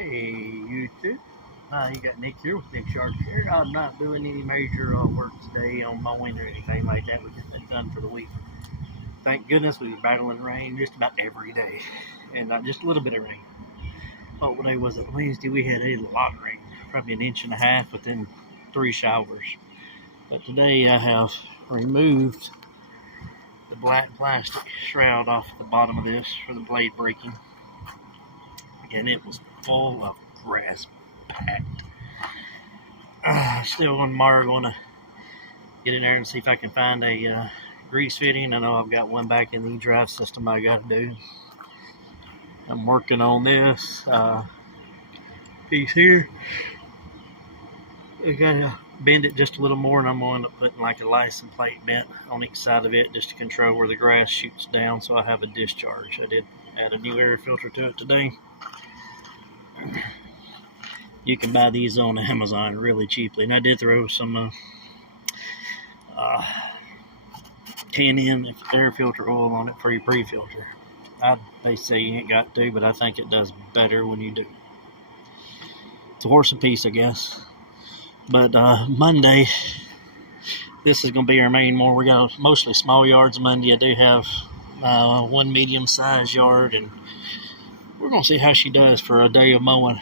Hey, YouTube. You got Nick here with Nick's Yard Care. I'm not doing any major work today on mowing or anything like that. We get that done for the week. Thank goodness we were battling rain just about every day, and not just a little bit of rain. But what day was it? Wednesday we had a lot of rain, probably an inch and a half within 3 showers. But today I have removed the black plastic shroud off the bottom of this for the blade breaking, and it was full of grass packed. Still tomorrow going to get in there and see if I can find a grease fitting. I know I've got one back in the drive system I got to do. I'm working on this piece here. I gotta bend it just a little more, and I'm going to put like a license plate bent on each side of it just to control where the grass shoots down, so I have a discharge. I did add a new air filter to it today. You can buy these on Amazon really cheaply, and I did throw some can-in air filter oil on it for your pre-filter. They say you ain't got to, but I think it does better when you do. It's a horse apiece, I guess. But Monday, this is going to be our main mower. We got mostly small yards Monday. I do have one medium-sized yard, and we're going to see how she does for a day of mowing.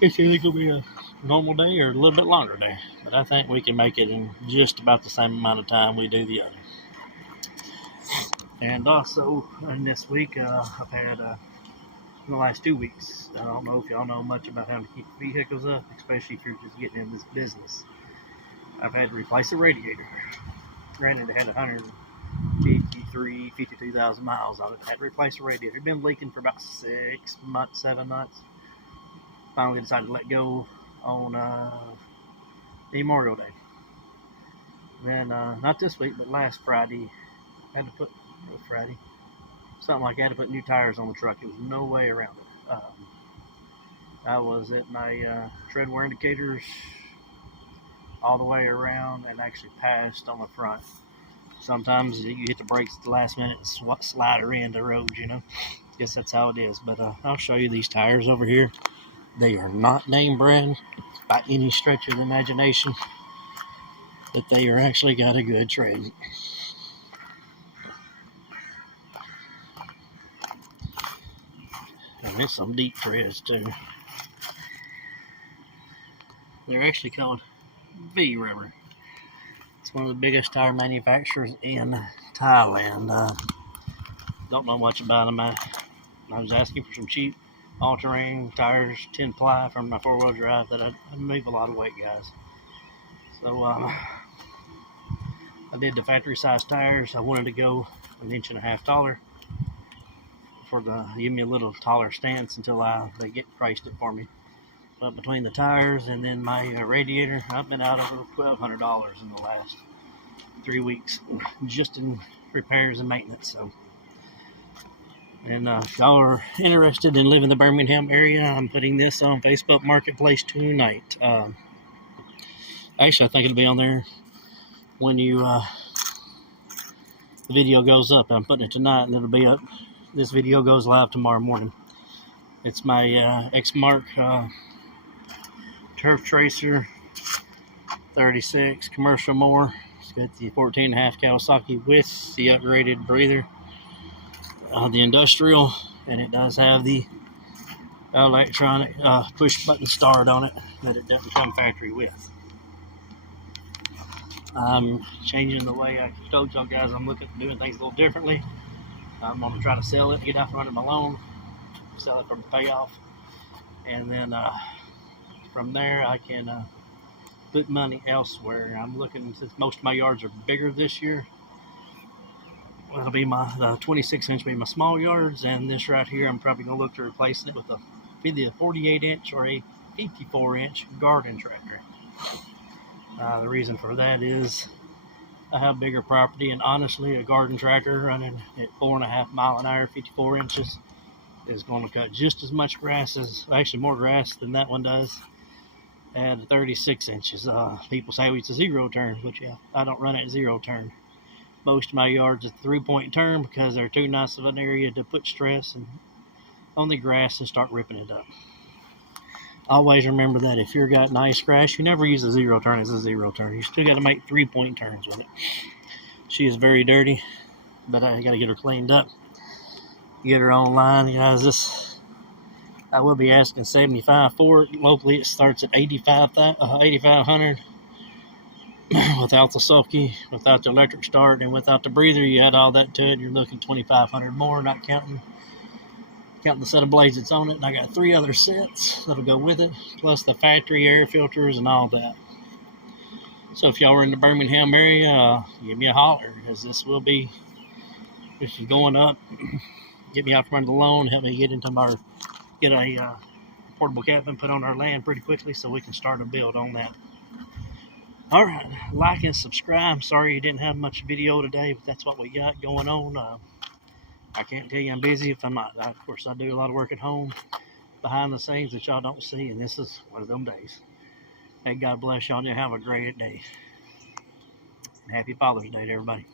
It's either going to be a normal day or a little bit longer day, but I think we can make it in just about the same amount of time we do the other. And also, in this week, I've had, in the last 2 weeks, I don't know if y'all know much about how to keep vehicles up, especially if you're just getting in this business. I've had to replace a radiator. Granted, it had 52,000 miles on it. I had to replace a radiator. It had been leaking for about 6 months, 7 months. Finally decided to let go on Memorial Day. Then, not this week, but last Friday, I had to put, something like I had to put new tires on the truck. There was no way around it. I was at my tread wear indicators all the way around and actually passed on the front. Sometimes you hit the brakes at the last minute and slide her in the road, you know. Guess that's how it is. But I'll show you these tires over here. They are not name brand by any stretch of the imagination, but they are actually got a good tread. And there's some deep treads too. They're actually called V-Rubber. It's one of the biggest tire manufacturers in Thailand. Don't know much about them. I was asking for some cheap all-terrain tires, 10-ply from my four-wheel drive that I move a lot of weight, guys. So I did the factory-size tires. I wanted to go an inch and a half taller for give me a little taller stance until they priced it for me. But between the tires and then my radiator, I've been out over $1,200 in the last 3 weeks, just in repairs and maintenance. So. And if y'all are interested in living in the Birmingham area, I'm putting this on Facebook Marketplace tonight. Actually, I think it'll be on there when the video goes up. I'm putting it tonight, and it'll be up. This video goes live tomorrow morning. It's my X-Mark Turf Tracer 36 commercial mower. It's got the 14.5 Kawasaki with the upgraded breather. The industrial, and it does have the electronic push button start on it that it doesn't come factory with. I'm changing the way I told y'all guys I'm looking at doing things a little differently. I'm going to try to sell it, get out from under my loan, sell it for payoff, and then from there I can put money elsewhere. I'm looking, since most of my yards are bigger this year, it'll be the 26 inch will be my small yards, and this right here I'm probably going to look to replace it with either a 48 inch or a 54 inch garden tractor. The reason for that is I have bigger property, and honestly a garden tractor running at 4.5 mile an hour, 54 inches is going to cut just as much grass actually more grass than that one does at 36 inches. People say it's a zero turn, but yeah, I don't run it at zero turn. Most of my yards at 3-point turn because they're too nice of an area to put stress and on the grass and start ripping it up. Always remember that if you've got nice grass, you never use a zero turn as a zero turn. You still got to make 3-point turns with it. She is very dirty, but I got to get her cleaned up. Get her online, guys. I will be asking $75 for it. Locally, it starts at $8,500 without the sulky, without the electric start, and without the breather. You add all that to it, you're looking $2,500 more, not counting the set of blades that's on it. And I got 3 other sets that'll go with it, plus the factory air filters and all that. So if y'all are in the Birmingham area, give me a holler, because this is going up. Get me out from under the loan, help me get a portable cabin put on our land pretty quickly so we can start a build on that. All right, like and subscribe. Sorry you didn't have much video today, but that's what we got going on. I can't tell you I'm busy if I'm not. Of course, I do a lot of work at home behind the scenes that y'all don't see, and this is one of them days. Hey, God bless y'all. You have a great day. And happy Father's Day to everybody.